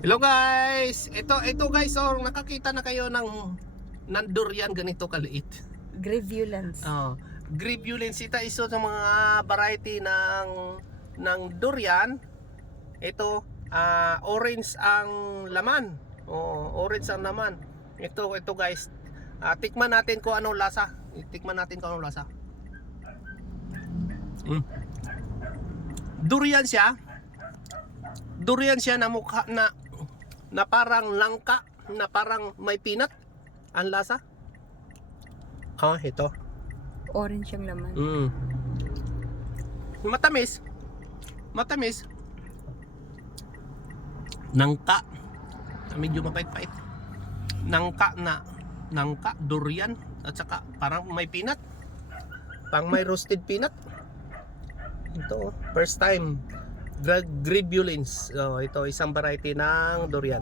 Hello guys! Ito, ito guys, oh, nakakita na kayo ng, ng durian ganito kaliit. Grevulence. Oh, Gribulins, ito iso sa mga variety ng ng durian. Ito, ah, orange ang laman. Oh, orange ang laman. Ito, ito guys. Ah, tikman natin kung anong lasa. Tikman natin kung anong lasa. Mm. Durian siya. Durian siya na mukha na na parang langka, na parang may peanut ang lasa. Ah, ito. Orange yung laman. Mm. Matamis. Matamis. Nangka. Medyo mapait-pait. Nangka na nangka, durian at saka parang may peanut. Pang may roasted peanut. Ito, oh, first time. Gra- Gribulins. Oh, ito isang variety ng durian.